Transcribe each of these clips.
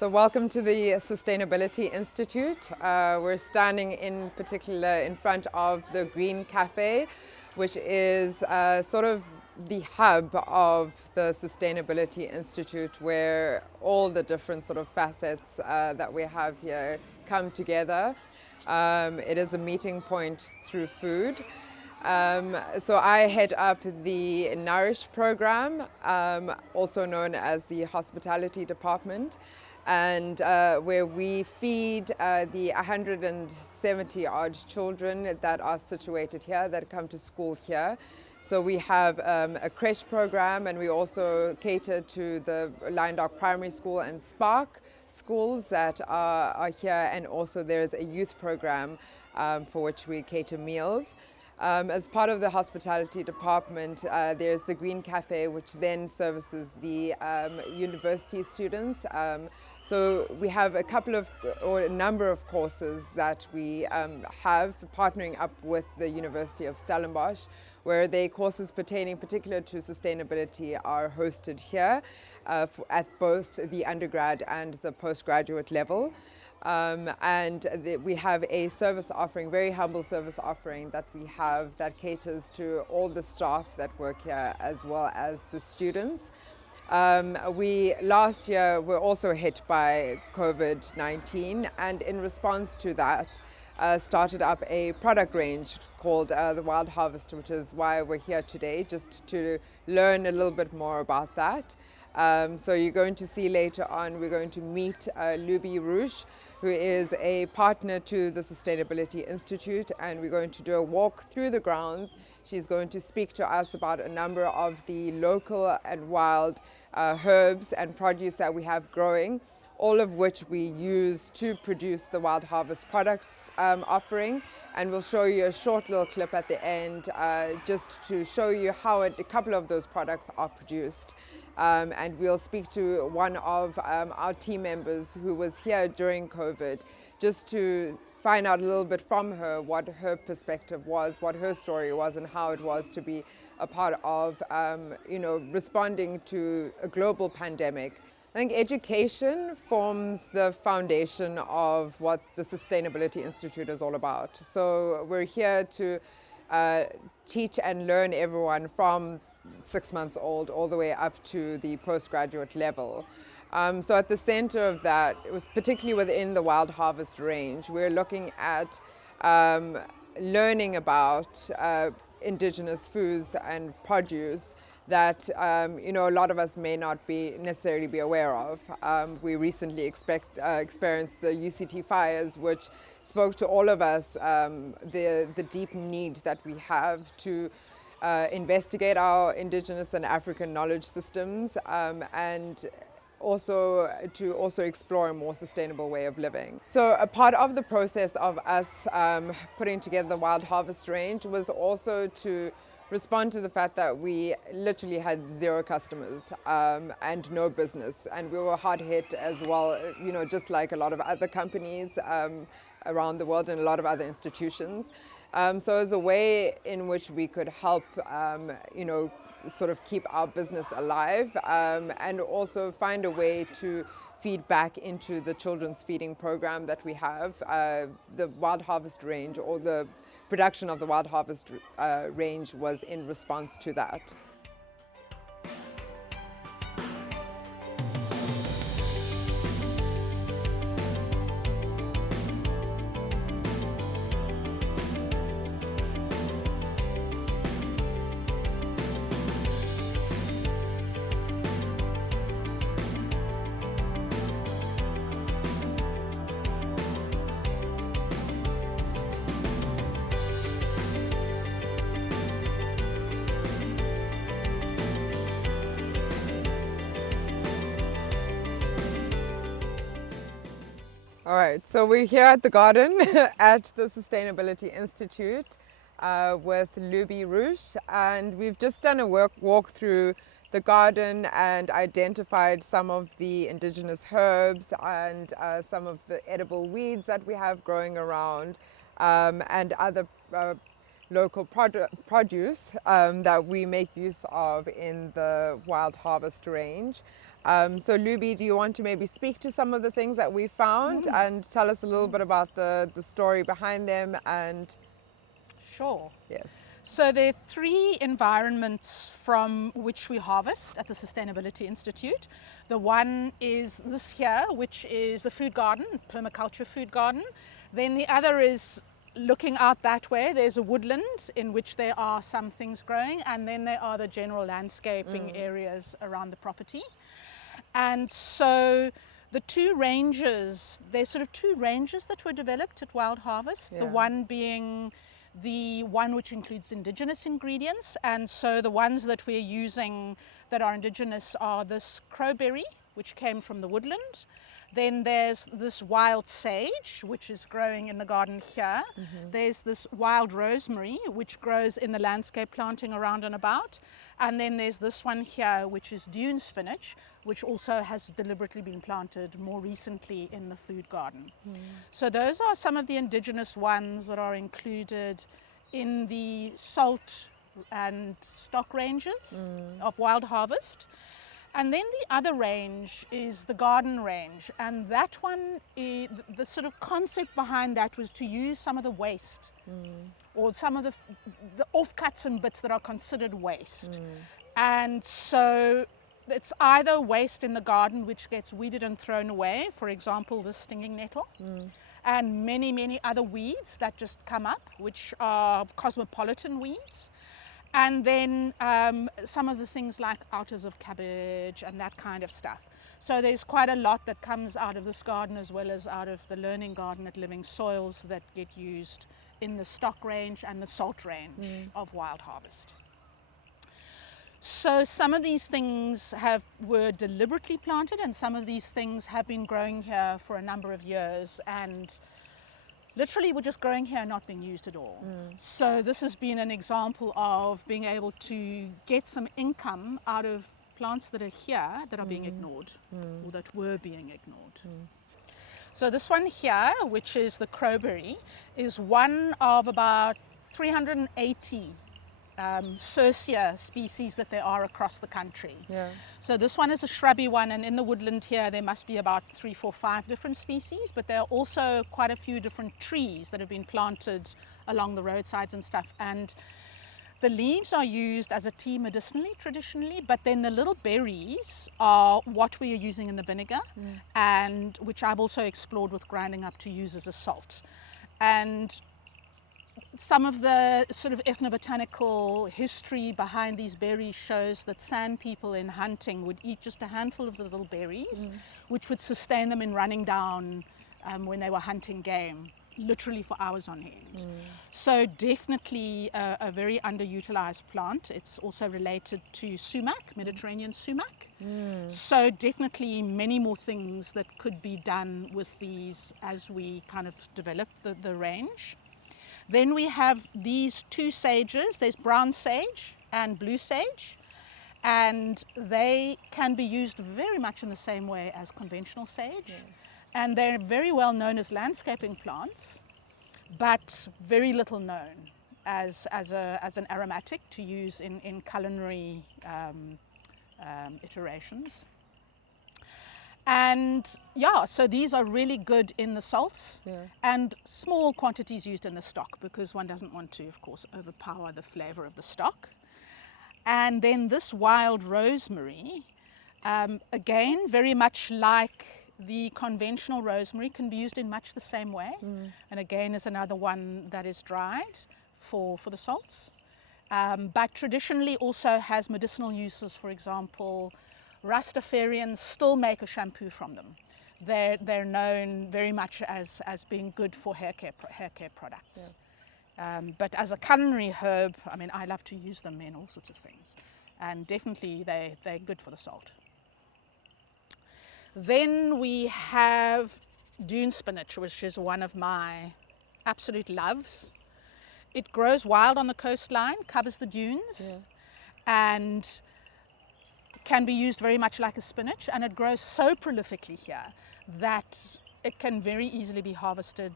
So welcome to the Sustainability Institute. We're standing in particular in front of the Green Cafe, which is sort of the hub of the Sustainability Institute, where all the different sort of facets that we have here come together. It is a meeting point through food. So I head up the Nourish program, also known as the Hospitality Department, and where we feed the 170 odd children that are situated here, that come to school here. So we have a creche program, and we also cater to the Lyndoch Primary School and Spark schools that are here, and also there's a youth program for which we cater meals. As part of the hospitality department, there's the Green Cafe, which then services the university students. So we have a number of courses that we have partnering up with the University of Stellenbosch, where the courses pertaining particular to sustainability are hosted here at both the undergrad and the postgraduate level. We have a service offering, very humble service offering that we have that caters to all the staff that work here as well as the students. We last year were also hit by COVID-19, and in response to that started up a product range called the Wild Harvest, which is why we're here today, just to learn a little bit more about that. So you're going to see later on, we're going to meet Luby Rouge, who is a partner to the Sustainability Institute, and we're going to do a walk through the grounds. She's going to speak to us about a number of the local and wild herbs and produce that we have growing, all of which we use to produce the Wild Harvest products offering. And we'll show you a short little clip at the end just to show you how a couple of those products are produced. And we'll speak to one of our team members who was here during COVID, just to find out a little bit from her what her perspective was, what her story was, and how it was to be a part of responding to a global pandemic. I think education forms the foundation of what the Sustainability Institute is all about. So we're here to teach and learn everyone from 6 months old all the way up to the postgraduate level. So at the center of that, it was particularly within the Wild Harvest range, we're looking at learning about indigenous foods and produce that a lot of us may not necessarily be aware of. We recently experienced the UCT fires, which spoke to all of us the deep need that we have to investigate our indigenous and African knowledge systems, and also to explore a more sustainable way of living. So a part of the process of us putting together the Wild Harvest range was also to respond to the fact that we literally had 0 customers and no business, and we were hard hit as well, just like a lot of other companies around the world and a lot of other institutions. So as a way in which we could help, sort of keep our business alive, and also find a way to feed back into the children's feeding program that we have. The Wild Harvest range, or the production of the Wild Harvest range, was in response to that. All right, so we're here at the garden at the Sustainability Institute with Luby Rouge, and we've just done a walk through the garden and identified some of the indigenous herbs and some of the edible weeds that we have growing around, and other local produce that we make use of in the Wild Harvest range. So Luby, do you want to maybe speak to some of the things that we found and tell us a little bit about the story behind them? And Sure. yes. So there are 3 environments from which we harvest at the Sustainability Institute. The one is this here, which is the food garden, permaculture food garden. Then the other is looking out that way. There's a woodland in which there are some things growing, and then there are the general landscaping areas around the property. And so the 2 ranges, there's sort of 2 ranges that were developed at Wild Harvest. Yeah. The one being the one which includes indigenous ingredients, and so the ones that we're using that are indigenous are this crowberry, which came from the woodland. Then there's this wild sage, which is growing in the garden here. There's this wild rosemary, which grows in the landscape planting around and about. And then there's this one here, which is dune spinach, which also has deliberately been planted more recently in the food garden. So those are some of the indigenous ones that are included in the salt and stock ranges of Wild Harvest. And then the other range is the garden range, and that one, the sort of concept behind that was to use some of the waste or some of the offcuts and bits that are considered waste. And so it's either waste in the garden which gets weeded and thrown away, for example, the stinging nettle, and many other weeds that just come up, which are cosmopolitan weeds. And then some of the things like outers of cabbage and that kind of stuff. So there's quite a lot that comes out of this garden as well as out of the learning garden at Living Soils that get used in the stock range and the salt range of Wild Harvest. So some of these things were deliberately planted, and some of these things have been growing here for a number of years, and literally we're just growing here and not being used at all. So this has been an example of being able to get some income out of plants that are here that are being ignored or that were being ignored. So this one here, which is the crowberry, is one of about 380 Cercia species that there are across the country. So this one is a shrubby one, and in the woodland here there must be about 3, 4, 5 different species, but there are also quite a few different trees that have been planted along the roadsides and stuff. And the leaves are used as a tea medicinally traditionally, but then the little berries are what we are using in the vinegar, and which I've also explored with grinding up to use as a salt. And some of the sort of ethnobotanical history behind these berries shows that San people in hunting would eat just a handful of the little berries, which would sustain them in running down when they were hunting game, literally for hours on end. So definitely a very underutilized plant. It's also related to sumac, Mediterranean sumac. So definitely many more things that could be done with these as we kind of develop the range. Then we have these 2 sages. There's brown sage and blue sage, and they can be used very much in the same way as conventional sage. And they're very well known as landscaping plants, but very little known as an aromatic to use in culinary iterations. And yeah, so these are really good in the salts, and small quantities used in the stock, because one doesn't want to, of course, overpower the flavor of the stock. And then this wild rosemary, again, very much like the conventional rosemary, can be used in much the same way. And again, is another one that is dried for the salts, but traditionally also has medicinal uses. For example, Rastafarians still make a shampoo from them. They're known very much as being good for hair care products. But as a culinary herb, I mean, I love to use them in all sorts of things, and definitely they're good for the salt. Then we have dune spinach, which is one of my absolute loves. It grows wild on the coastline, covers the dunes, and can be used very much like a spinach, and it grows so prolifically here that it can very easily be harvested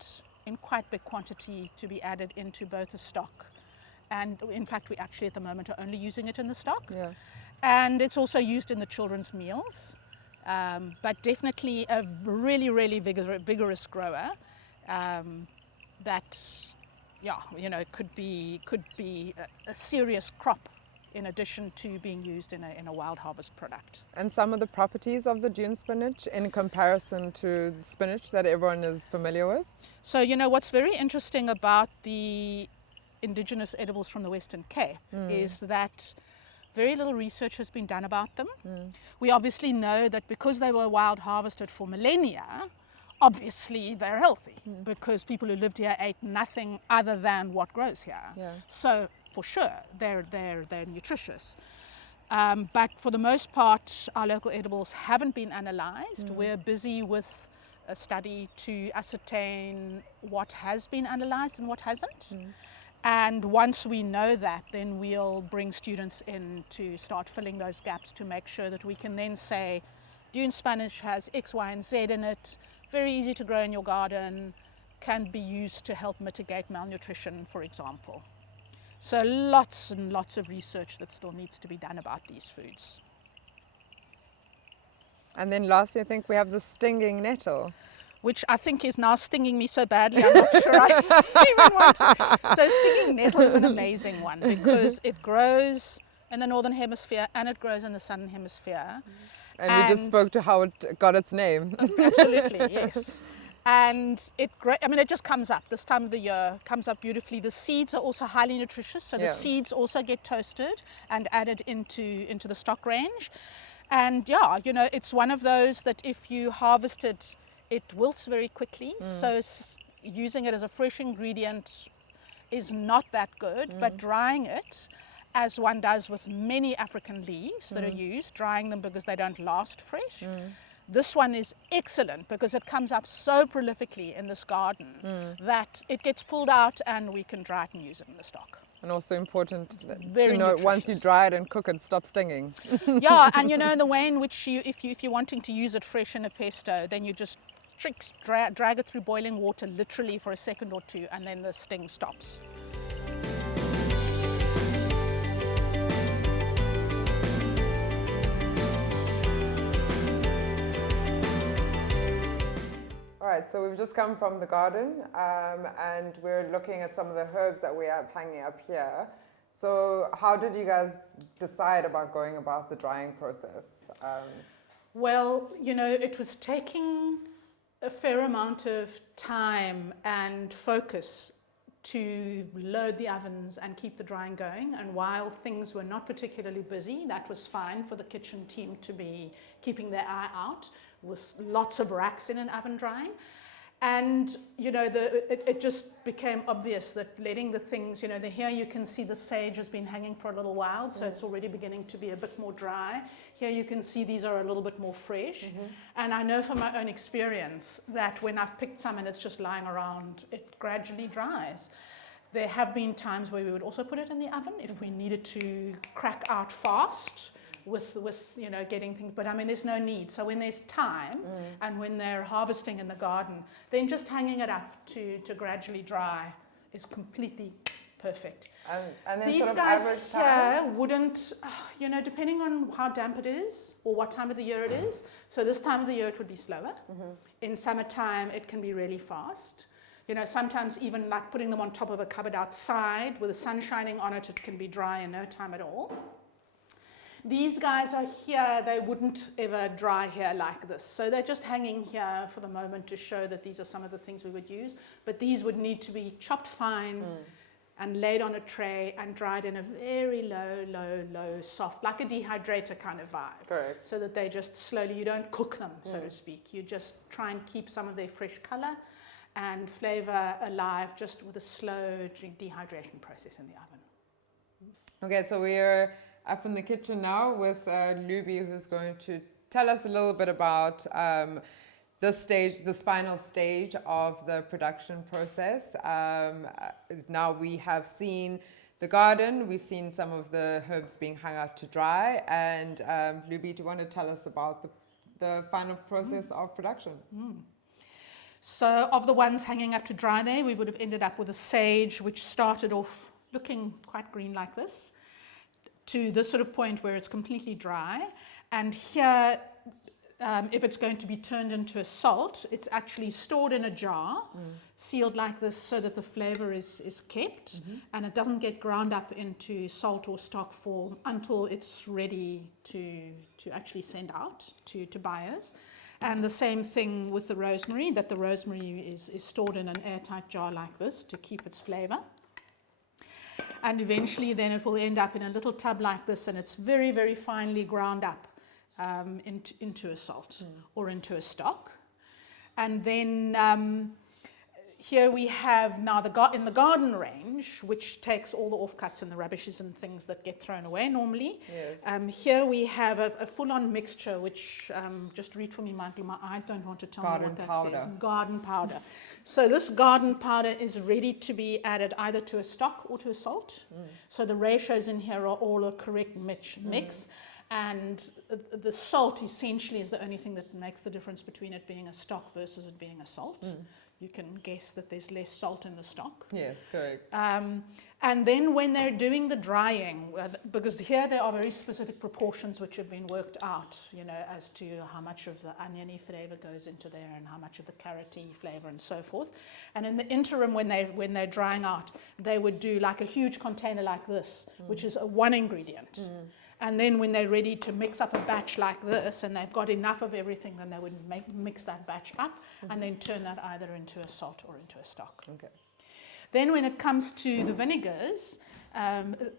in quite big quantity to be added into both the stock, and in fact we actually at the moment are only using it in the stock. And it's also used in the children's meals. But definitely a really, really vigorous grower that, yeah, you know, could be a serious crop in addition to being used in a wild harvest product. And some of the properties of the dune spinach in comparison to spinach that everyone is familiar with? So, you know, what's very interesting about the indigenous edibles from the Western Cape is that very little research has been done about them. We obviously know that because they were wild harvested for millennia, obviously they're healthy because people who lived here ate nothing other than what grows here. Yeah. So for sure, they're nutritious. But for the most part, our local edibles haven't been analysed. We're busy with a study to ascertain what has been analysed and what hasn't. And once we know that, then we'll bring students in to start filling those gaps to make sure that we can then say, dune spinach has X, Y, and Z in it, very easy to grow in your garden, can be used to help mitigate malnutrition, for example. So lots and lots of research that still needs to be done about these foods. And then lastly, I think we have the stinging nettle. Which I think is now stinging me so badly, I'm not sure I even want to. So stinging nettle is an amazing one because it grows in the northern hemisphere and it grows in the southern hemisphere. And we just spoke to how it got its name. Absolutely, yes. And it just comes up this time of the year, comes up beautifully. The seeds are also highly nutritious, so the seeds also get toasted and added into the stock range. And yeah, you know, it's one of those that if you harvest it, it wilts very quickly, so using it as a fresh ingredient is not that good, but drying it, as one does with many African leaves that are used, drying them because they don't last fresh. This one is excellent because it comes up so prolifically in this garden that it gets pulled out and we can dry it and use it in the stock. And also important to Very know nutritious. once you dry it and cook it, stop stinging. Yeah, and you know the way in which if you're wanting to use it fresh in a pesto, then you just drag it through boiling water literally for a second or two and then the sting stops. All right, so we've just come from the garden and we're looking at some of the herbs that we have hanging up here. So how did you guys decide about going about the drying process? Well, you know, it was taking a fair amount of time and focus to load the ovens and keep the drying going. And while things were not particularly busy, that was fine for the kitchen team to be keeping their eye out with lots of racks in an oven drying. And, you know, it just became obvious that letting the things, you know, here you can see the sage has been hanging for a little while, so it's already beginning to be a bit more dry. Here you can see these are a little bit more fresh. And I know from my own experience that when I've picked some and it's just lying around, it gradually dries. There have been times where we would also put it in the oven if we needed to crack out fast with you know, getting things, but I mean there's no need. So when there's time and when they're harvesting in the garden, then just hanging it up to gradually dry is completely perfect. And then These sort of guys average here time? wouldn't, you know, depending on how damp it is or what time of the year it is. So this time of the year it would be slower. In summertime it can be really fast. You know, sometimes even like putting them on top of a cupboard outside with the sun shining on it, it can be dry in no time at all. These guys are here, they wouldn't ever dry here like this. So they're just hanging here for the moment to show that these are some of the things we would use. But these would need to be chopped fine and laid on a tray and dried in a very low, soft, like a dehydrator kind of vibe. Correct. So that they just slowly, you don't cook them, so to speak. You just try and keep some of their fresh color and flavor alive just with a slow dehydration process in the oven. Okay, so we're up in the kitchen now with Luby, who's going to tell us a little bit about this final stage of the production process. Now we have seen the garden, we've seen some of the herbs being hung out to dry, and Luby, do you want to tell us about the final process of production? So of the ones hanging up to dry there, we would have ended up with a sage which started off looking quite green like this, to this sort of point where it's completely dry. And here, if it's going to be turned into a salt, it's actually stored in a jar, sealed like this so that the flavor is kept and it doesn't get ground up into salt or stock form until it's ready to actually send out to buyers. And the same thing with the rosemary, that the rosemary is stored in an airtight jar like this to keep its flavor. And eventually then it will end up in a little tub like this, and it's very, very finely ground up into a salt or into a stock. And then here we have now in the garden range, which takes all the offcuts and the rubbishes and things that get thrown away normally. Yes. Here we have a full-on mixture, which, just read for me, Michael, my eyes don't want to tell me what that says. Garden powder. So this garden powder is ready to be added either to a stock or to a salt. So the ratios in here are all a correct mix. And the salt essentially is the only thing that makes the difference between it being a stock versus it being a salt. You can guess that there's less salt in the stock. Yes, correct. And then when they're doing the drying, because here there are very specific proportions which have been worked out, as to how much of the oniony flavor goes into there and how much of the carroty flavor and so forth. And in the interim, when they're drying out, they would do like a huge container like this, which is one ingredient. And then when they're ready to mix up a batch like this and they've got enough of everything, then they would mix that batch up and then turn that either into a salt or into a stock. Okay. Then when it comes to the vinegars,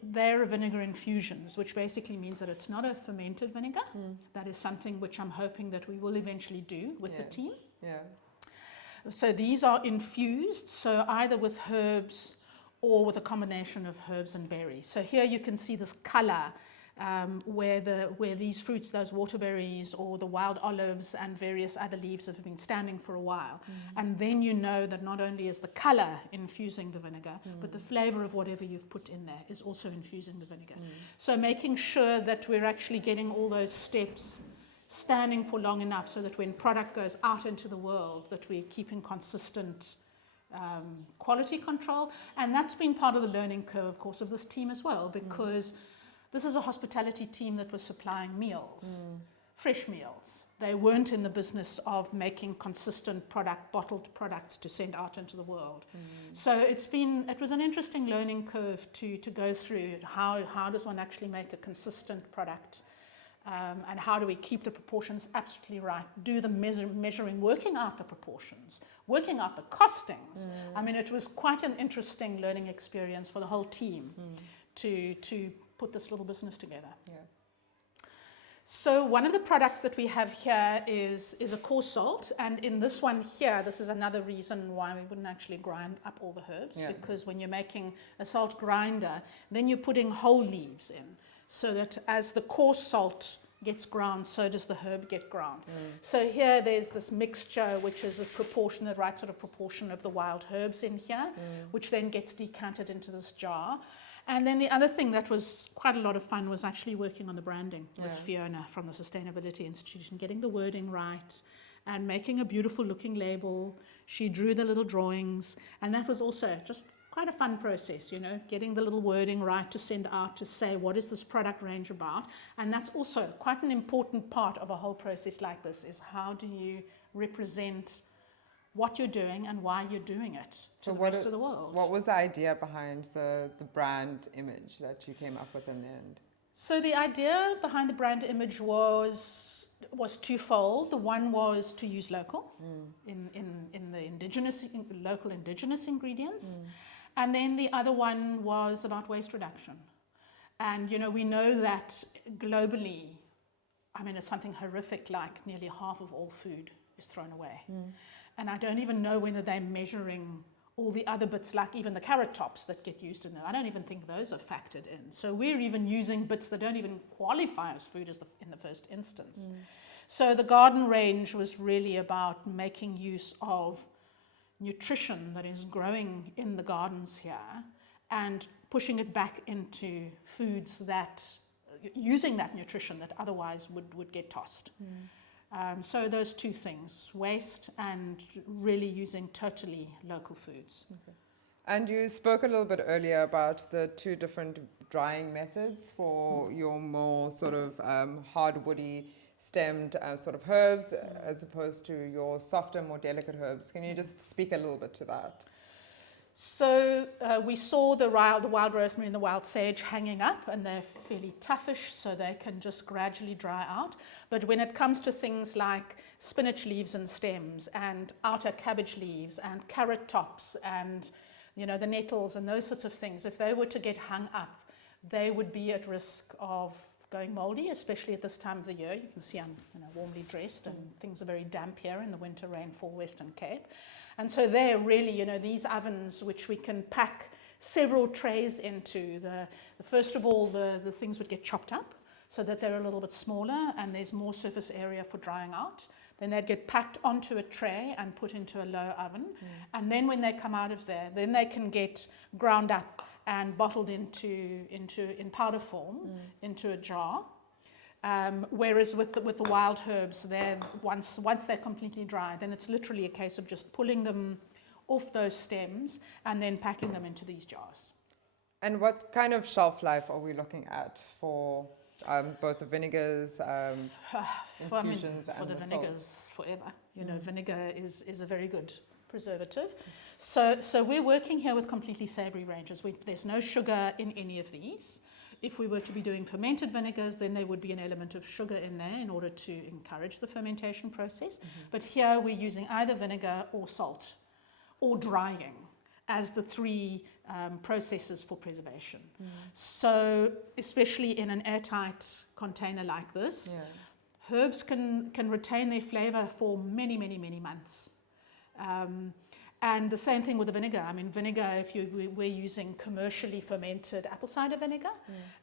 they're vinegar infusions, which basically means that it's not a fermented vinegar. That is something which I'm hoping that we will eventually do with the team. Yeah. So these are infused, so either with herbs or with a combination of herbs and berries. So here you can see this color where these fruits, those waterberries or the wild olives and various other leaves have been standing for a while. And then you know that not only is the color infusing the vinegar, but the flavor of whatever you've put in there is also infusing the vinegar. So making sure that we're actually getting all those steps standing for long enough so that when product goes out into the world, that we're keeping consistent quality control. And that's been part of the learning curve, of course, of this team as well, because this is a hospitality team that was supplying meals, fresh meals. They weren't in the business of making consistent bottled products to send out into the world. So it was an interesting learning curve to go through. How does one actually make a consistent product? And how do we keep the proportions absolutely right? Do the measuring, working out the proportions, working out the costings. I mean, it was quite an interesting learning experience for the whole team to put this little business together. Yeah. So one of the products that we have here is a coarse salt, and in this one here, this is another reason why we wouldn't actually grind up all the herbs, because when you're making a salt grinder, then you're putting whole leaves in, so that as the coarse salt gets ground, so does the herb get ground. So here there's this mixture, which is the right sort of proportion of the wild herbs in here, which then gets decanted into this jar. And then the other thing that was quite a lot of fun was actually working on the branding with Fiona from the Sustainability Institute, getting the wording right and making a beautiful looking label. She drew the little drawings, and that was also just quite a fun process, getting the little wording right to send out to say, what is this product range about? And that's also quite an important part of a whole process like this, is how do you represent what you're doing and why you're doing it to the rest of the world. What was the idea behind the brand image that you came up with in the end? So the idea behind the brand image was twofold. The one was to use local in the local indigenous ingredients. And then the other one was about waste reduction. And we know that globally, I mean, it's something horrific, like nearly half of all food is thrown away. And I don't even know whether they're measuring all the other bits, like even the carrot tops that get used in there. I don't even think those are factored in. So we're even using bits that don't even qualify as food in the first instance. So the garden range was really about making use of nutrition that is growing in the gardens here and pushing it back into foods that, using that nutrition that otherwise would get tossed. So those two things, waste and really using totally local foods. Okay. And you spoke a little bit earlier about the two different drying methods for your more sort of hard woody stemmed sort of herbs as opposed to your softer, more delicate herbs. Can you just speak a little bit to that? So we saw the wild rosemary and the wild sage hanging up, and they're fairly toughish, so they can just gradually dry out. But when it comes to things like spinach leaves and stems and outer cabbage leaves and carrot tops and the nettles and those sorts of things, if they were to get hung up, they would be at risk of going moldy, especially at this time of the year. You can see I'm warmly dressed, and things are very damp here in the winter rainfall Western Cape. And so they're really, these ovens which we can pack several trays into. First of all, the things would get chopped up so that they're a little bit smaller and there's more surface area for drying out. Then they'd get packed onto a tray and put into a low oven. And then when they come out of there, then they can get ground up and bottled in powder form into a jar. Whereas with the wild herbs, once they're completely dry, then it's literally a case of just pulling them off those stems and then packing them into these jars. And what kind of shelf life are we looking at for both the vinegars, infusions, for and the vinegars, salts? Forever. Vinegar is a very good preservative. So we're working here with completely savory ranges. There's no sugar in any of these. If we were to be doing fermented vinegars, then there would be an element of sugar in there in order to encourage the fermentation process. But here we're using either vinegar or salt or drying as the three processes for preservation. So especially in an airtight container like this, herbs can retain their flavor for many, many, many months. And the same thing with the vinegar. Vinegar, we're using commercially fermented apple cider vinegar.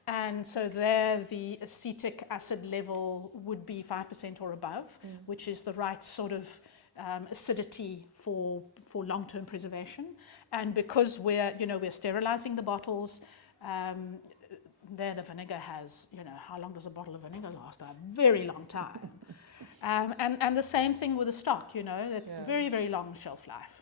And so there the acetic acid level would be 5% or above, which is the right sort of acidity for long-term preservation. And because we're sterilizing the bottles, there the vinegar has, how long does a bottle of vinegar last? A very long time. And the same thing with the stock, it's very, very long shelf life.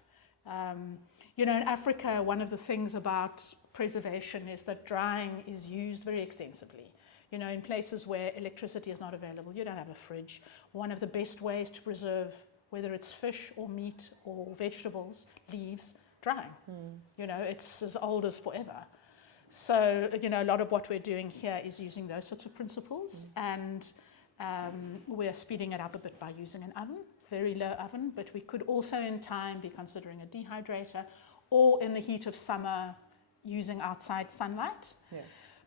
In Africa, one of the things about preservation is that drying is used very extensively. In places where electricity is not available, you don't have a fridge. One of the best ways to preserve, whether it's fish or meat or vegetables, leaves, drying. It's as old as forever. So, a lot of what we're doing here is using those sorts of principles, and we're speeding it up a bit by using an oven. Very low oven, but we could also in time be considering a dehydrator, or in the heat of summer using outside sunlight.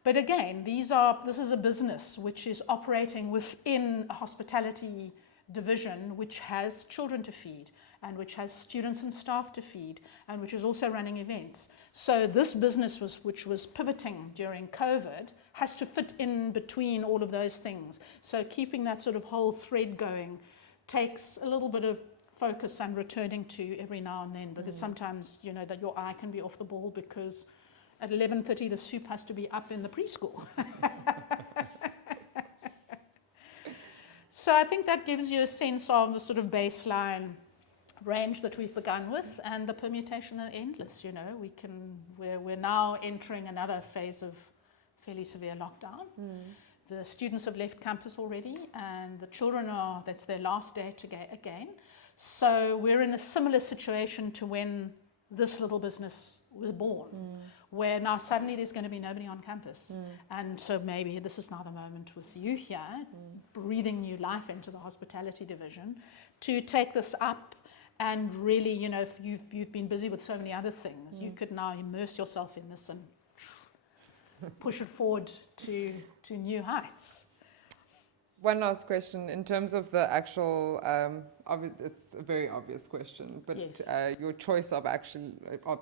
But again, this is a business which is operating within a hospitality division which has children to feed and which has students and staff to feed and which is also running events. So this business which was pivoting during COVID has to fit in between all of those things. So keeping that sort of whole thread going takes a little bit of focus and returning to every now and then, because sometimes that your eye can be off the ball because at 11:30 the soup has to be up in the preschool. So I think that gives you a sense of the sort of baseline range that we've begun with, and the permutation are endless. We're now entering another phase of fairly severe lockdown. The students have left campus already, and the children that's their last day again. So we're in a similar situation to when this little business was born, where now suddenly there's going to be nobody on campus. And so maybe this is now the moment with you here, breathing new life into the hospitality division, to take this up and really, if you've been busy with so many other things, you could now immerse yourself in this and push it forward to new heights. One last question. In terms of the actual, it's a very obvious question, but Yes. Your choice of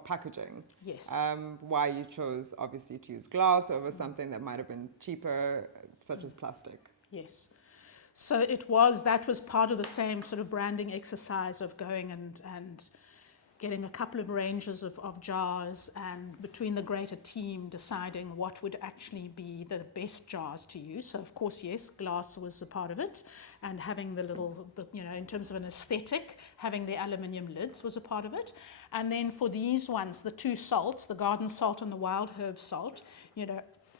packaging. Yes. Why you chose, obviously, to use glass over something that might have been cheaper, such as plastic. Yes. So that was part of the same sort of branding exercise of going and getting a couple of ranges of jars, and between the greater team deciding what would actually be the best jars to use. So of course, yes, glass was a part of it, and having in terms of an aesthetic, having the aluminium lids was a part of it. And then for these ones, the two salts, the garden salt and the wild herb salt,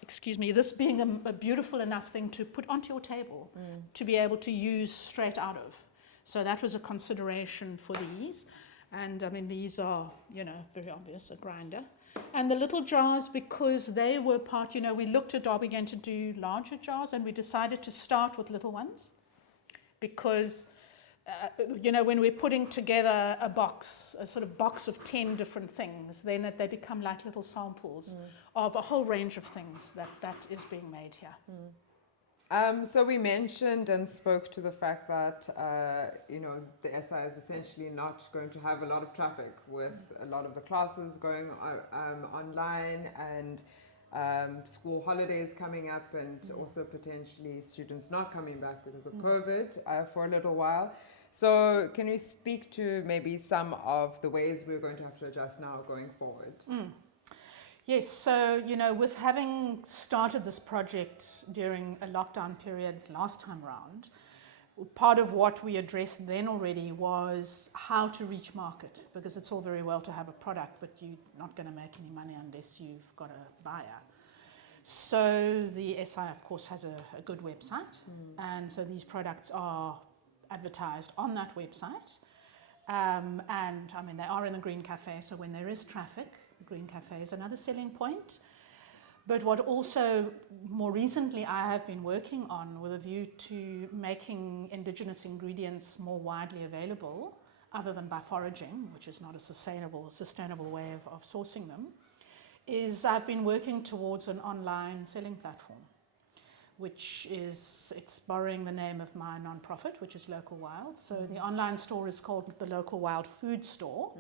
excuse me, this being a beautiful enough thing to put onto your table, to be able to use straight out of. So that was a consideration for these. And I mean, these are, you know, very obvious, a grinder. And the little jars, because they were part, you know, we looked at, are we going to do larger jars? And we decided to start with little ones. Because, you know, when we're putting together a box, a sort of box of 10 different things, then they become like little samples of a whole range of things that is being made here. So we mentioned and spoke to the fact that, you know, the SI is essentially not going to have a lot of traffic with a lot of the classes going online and school holidays coming up and also potentially students not coming back because of COVID for a little while. So can you speak to maybe some of the ways we're going to have to adjust now going forward? Yes, so, you know, with having started this project during a lockdown period last time round, part of what we addressed then already was how to reach market, because it's all very well to have a product, but you're not going to make any money unless you've got a buyer. So the SI, of course, has a good website, and so these products are advertised on that website. And I mean, they are in the Green Cafe, so when there is traffic, Green Cafe is another selling point. But what also more recently I have been working on with a view to making indigenous ingredients more widely available, other than by foraging, which is not a sustainable way of sourcing them, is I've been working towards an online selling platform, which is, it's borrowing the name of my non-profit, which is Local Wild. So the online store is called the Local Wild Food Store.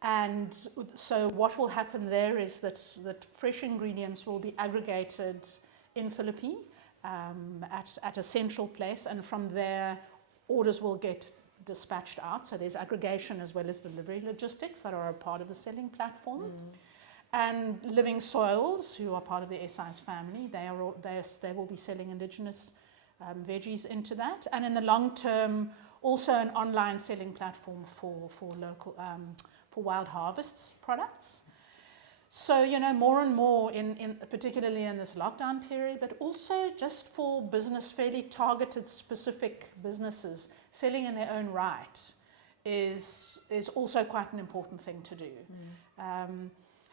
And so what will happen there is that fresh ingredients will be aggregated in Philippines at a central place, and from there orders will get dispatched out. So there's aggregation as well as delivery logistics that are a part of the selling platform. And Living Soils, who are part of the SI's family, they will be selling indigenous veggies into that. And in the long term, also an online selling platform for local for Wild Harvests products. So, you know, more and more, particularly in this lockdown period, but also just for business, fairly targeted, specific businesses, selling in their own right is also quite an important thing to do.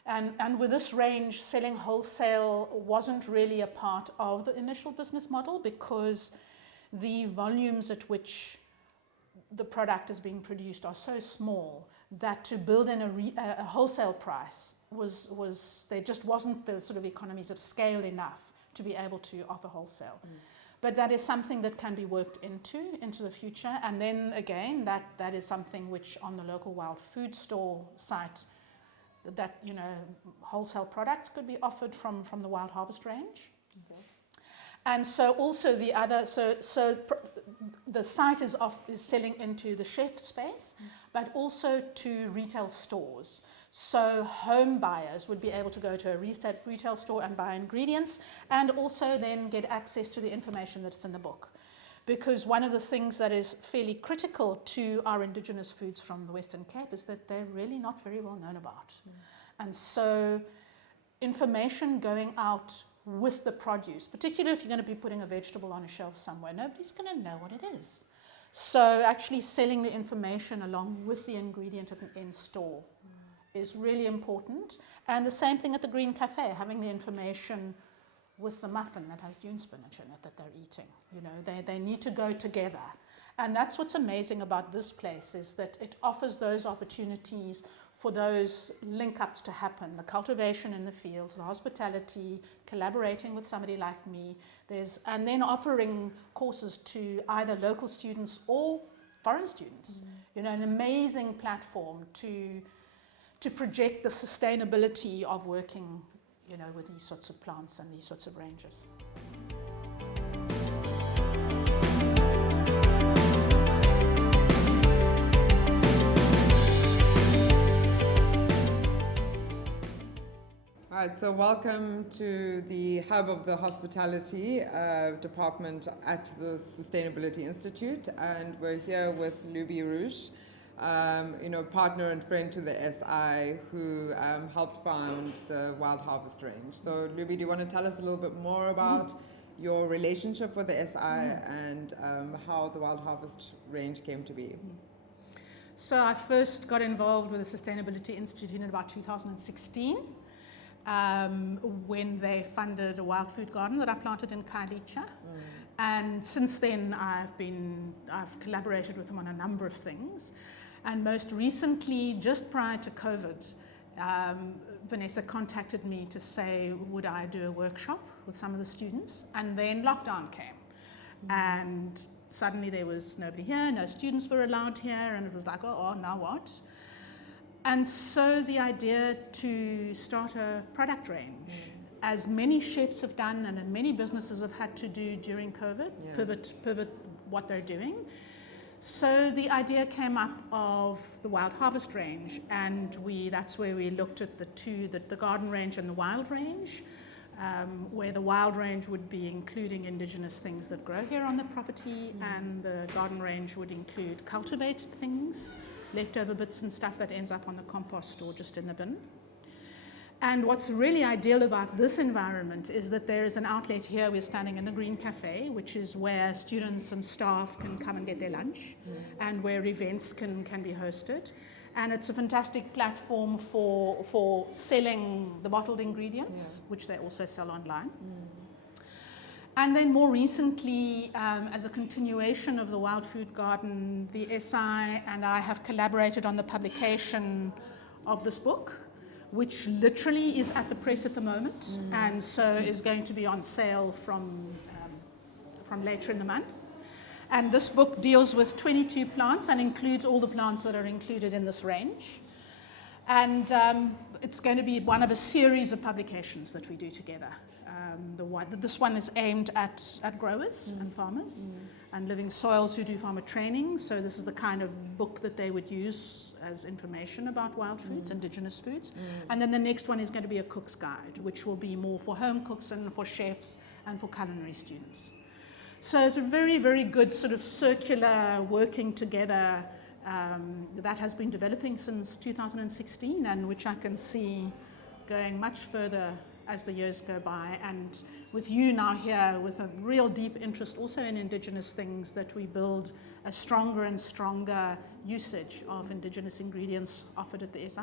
And with this range, selling wholesale wasn't really a part of the initial business model, because the volumes at which the product is being produced are so small that to build in a wholesale price there just wasn't the sort of economies of scale enough to be able to offer wholesale. But that is something that can be worked into the future. And then again, that is something which on the Local Wild Food Store site, that, you know, wholesale products could be offered from the Wild Harvest range. And so also the site is selling into the chef space, but also to retail stores. So home buyers would be able to go to a retail store and buy ingredients, and also then get access to the information that's in the book. Because one of the things that is fairly critical to our indigenous foods from the Western Cape is that they're really not very well known about. And so information going out with the produce, particularly if you're going to be putting a vegetable on a shelf somewhere, nobody's going to know what it is. So actually selling the information along with the ingredient in store is really important. And the same thing at the Green Cafe, having the information with the muffin that has dune spinach in it that they're eating. You know, they need to go together. And that's what's amazing about this place, is that it offers those opportunities for those link-ups to happen, the cultivation in the fields, the hospitality, collaborating with somebody like me, and then offering courses to either local students or foreign students. You know, an amazing platform to project the sustainability of working, you know, with these sorts of plants and these sorts of ranges. All right, so welcome to the hub of the hospitality department at the Sustainability Institute, and we're here with Luby Rouge, partner and friend to the SI who helped found the Wild Harvest range. So, Luby, do you want to tell us a little bit more about your relationship with the SI and how the Wild Harvest range came to be? So I first got involved with the Sustainability Institute in about 2016 when they funded a wild food garden that I planted in Khayelitsha. And since then I've collaborated with them on a number of things. And most recently, just prior to COVID, Vanessa contacted me to say, would I do a workshop with some of the students? And then lockdown came. And suddenly there was nobody here, no students were allowed here, and it was like, oh, now what? And so the idea to start a product range, as many chefs have done and many businesses have had to do during COVID, pivot what they're doing. So the idea came up of the Wild Harvest range, and that's where we looked at the garden range and the wild range. Where the wild range would be including indigenous things that grow here on the property, and the garden range would include cultivated things, leftover bits and stuff that ends up on the compost or just in the bin. And what's really ideal about this environment is that there is an outlet here. We're standing in the Green Cafe, which is where students and staff can come and get their lunch, and where events can be hosted. And it's a fantastic platform for selling the bottled ingredients, which they also sell online. And then more recently, as a continuation of the Wild Food Garden, the SI and I have collaborated on the publication of this book, which literally is at the press at the moment, and so is going to be on sale from later in the month. And this book deals with 22 plants and includes all the plants that are included in this range. And it's going to be one of a series of publications that we do together. This one is aimed at growers and farmers and living soils who do farmer training. So this is the kind of book that they would use as information about wild foods, indigenous foods. And then the next one is going to be a cook's guide, which will be more for home cooks and for chefs and for culinary students. So it's a very, very good sort of circular working together that has been developing since 2016, and which I can see going much further as the years go by. And with you now here with a real deep interest also in indigenous things, that we build a stronger and stronger usage of indigenous ingredients offered at the SI.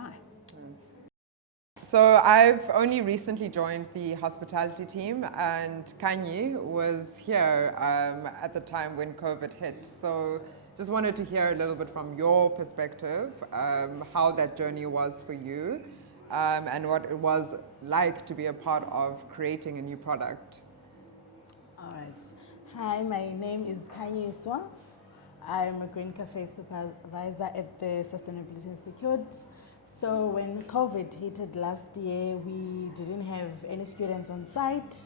So I've only recently joined the hospitality team, and Kanye was here at the time when COVID hit. So just wanted to hear a little bit from your perspective, how that journey was for you, and what it was like to be a part of creating a new product. All right. Hi, my name is Kanye Iswa. I'm a Green Cafe supervisor at the Sustainability Institute. So when COVID hit last year, we didn't have any students on site,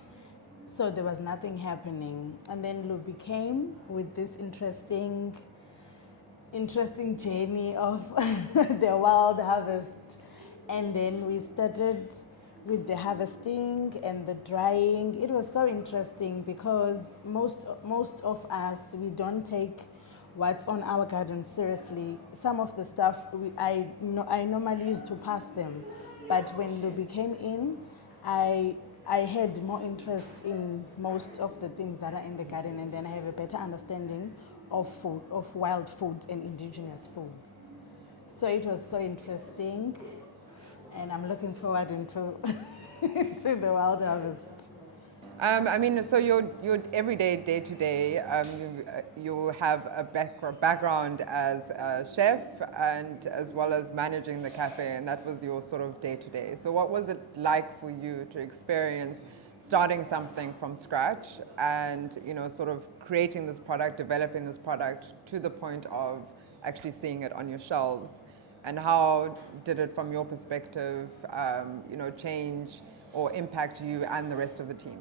so there was nothing happening. And then Luby came with this interesting journey of the wild harvest. And then we started with the harvesting and the drying. It was so interesting because most of us, we don't take what's on our garden seriously. Some of the stuff I normally used to pass them, but when Luby came in, I had more interest in most of the things that are in the garden, and then I have a better understanding of food, of wild foods and indigenous foods. So it was so interesting, and I'm looking forward into to the wild harvest. I mean, so your everyday, day-to-day, you have a background as a chef and as well as managing the cafe, and that was your sort of day-to-day. So what was it like for you to experience starting something from scratch and, sort of creating this product, developing this product to the point of actually seeing it on your shelves? And how did it, from your perspective, change or impact you and the rest of the team?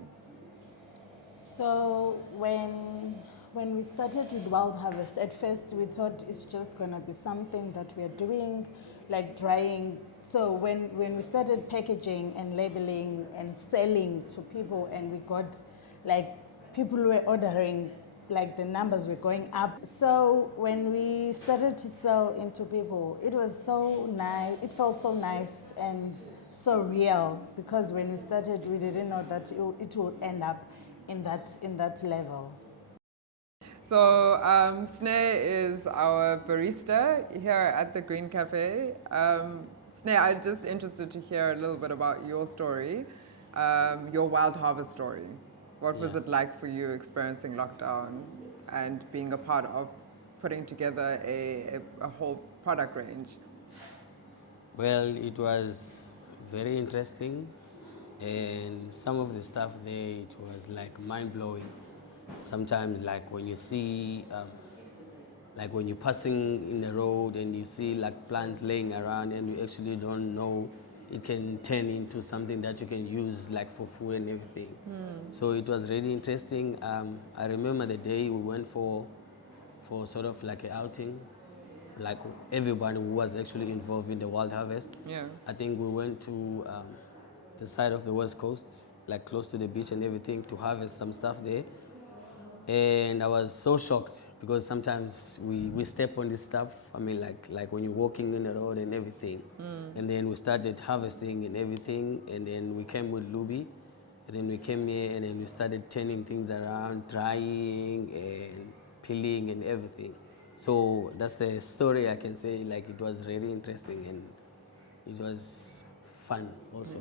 So when we started with Wild Harvest, at first we thought it's just going to be something that we're doing, like drying. So when we started packaging and labeling and selling to people, and we got like people were ordering like the numbers were going up. So when we started to sell into people, it was so nice. It felt so nice and so real, because when we started, we didn't know that it will end up in that level. So Sneh is our barista here at the Green Cafe. Sneh, I'm just interested to hear a little bit about your story, your Wild Harvest story. What was it like for you experiencing lockdown and being a part of putting together a whole product range? Well, it was very interesting, and some of the stuff there, it was like mind-blowing. Sometimes, like when you see, like when you're passing in the road and you see like plants laying around and you actually don't know, it can turn into something that you can use like for food and everything. So it was really interesting. I remember the day we went for sort of like an outing, like everybody who was actually involved in the Wild Harvest. Yeah. I think we went to the side of the West Coast, like close to the beach and everything, to harvest some stuff there. And I was so shocked because sometimes we step on this stuff. I mean, like when you're walking in the road and everything. And then we started harvesting and everything. And then we came with Luby. And then we came here and then we started turning things around, drying and peeling and everything. So that's the story I can say. Like it was really interesting and it was fun also.